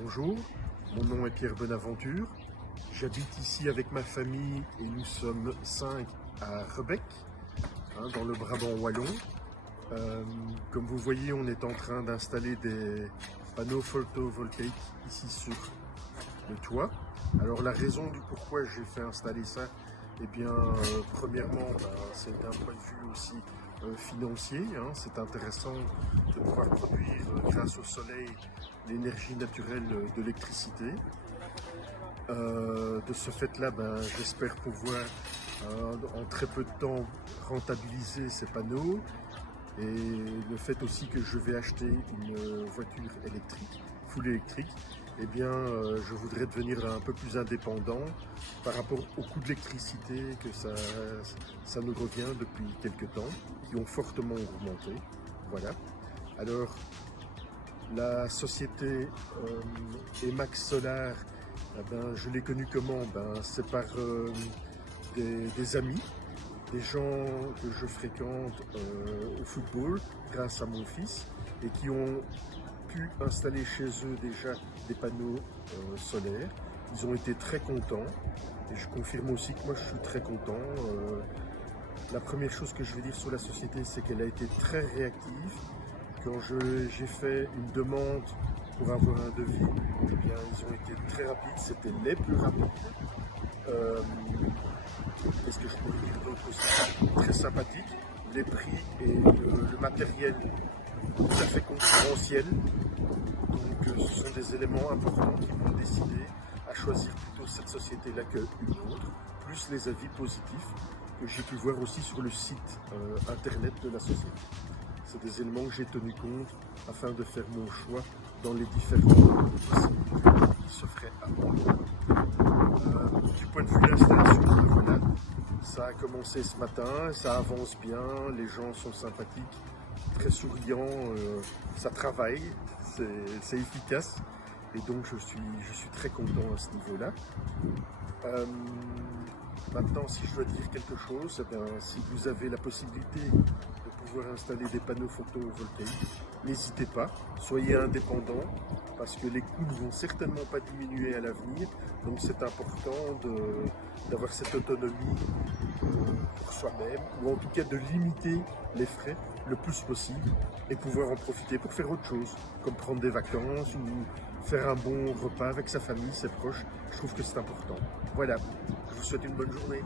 Bonjour, mon nom est Pierre Bonaventure. J'habite ici avec ma famille et nous sommes 5 à Rebec, dans le Brabant wallon. Comme vous voyez, on est en train d'installer des panneaux photovoltaïques ici sur le toit. Alors la raison du pourquoi j'ai fait installer ça, eh bien, premièrement, c'est d'un point de vue aussi financier. C'est intéressant de pouvoir produire grâce au soleil l'énergie naturelle de l'électricité. De ce fait-là, j'espère pouvoir en très peu de temps rentabiliser ces panneaux. Et le fait aussi que je vais acheter une voiture électrique, full électrique, eh bien, je voudrais devenir un peu plus indépendant par rapport au coût de l'électricité que ça nous revient depuis quelques temps, qui ont fortement augmenté. Voilà. Alors, la société Emax Solar, je l'ai connue comment? C'est par des amis, des gens que je fréquente au football grâce à mon fils et qui ont pu installer chez eux déjà des panneaux solaires. Ils ont été très contents et je confirme aussi que moi je suis très content. La première chose que je vais dire sur la société, c'est qu'elle a été très réactive. Quand j'ai fait une demande pour avoir un devis, eh bien, ils ont été très rapides, c'était les plus rapides. Qu'est-ce que je peux dire d'autre aussi? Très sympathique, les prix et le matériel tout à fait concurrentiel. Donc ce sont des éléments importants qui m'ont décidé à choisir plutôt cette société-là qu'une autre, plus les avis positifs que j'ai pu voir aussi sur le site internet de la société. C'est des éléments que j'ai tenu compte afin de faire mon choix dans les différents possibilités qui s'offraient à moi. Du point de vue de l'installation, voilà, ça a commencé ce matin, ça avance bien, les gens sont sympathiques, très souriants, ça travaille, c'est efficace et donc je suis très content à ce niveau-là. Maintenant, si je dois dire quelque chose, eh bien, si vous avez la possibilité de pouvoir installer des panneaux photovoltaïques, n'hésitez pas, soyez indépendants, parce que les coûts ne vont certainement pas diminuer à l'avenir, donc c'est important d'avoir cette autonomie pour soi-même, ou en tout cas de limiter les frais le plus possible et pouvoir en profiter pour faire autre chose, comme prendre des vacances ou faire un bon repas avec sa famille, ses proches. Je trouve que c'est important. Voilà, je vous souhaite une bonne journée.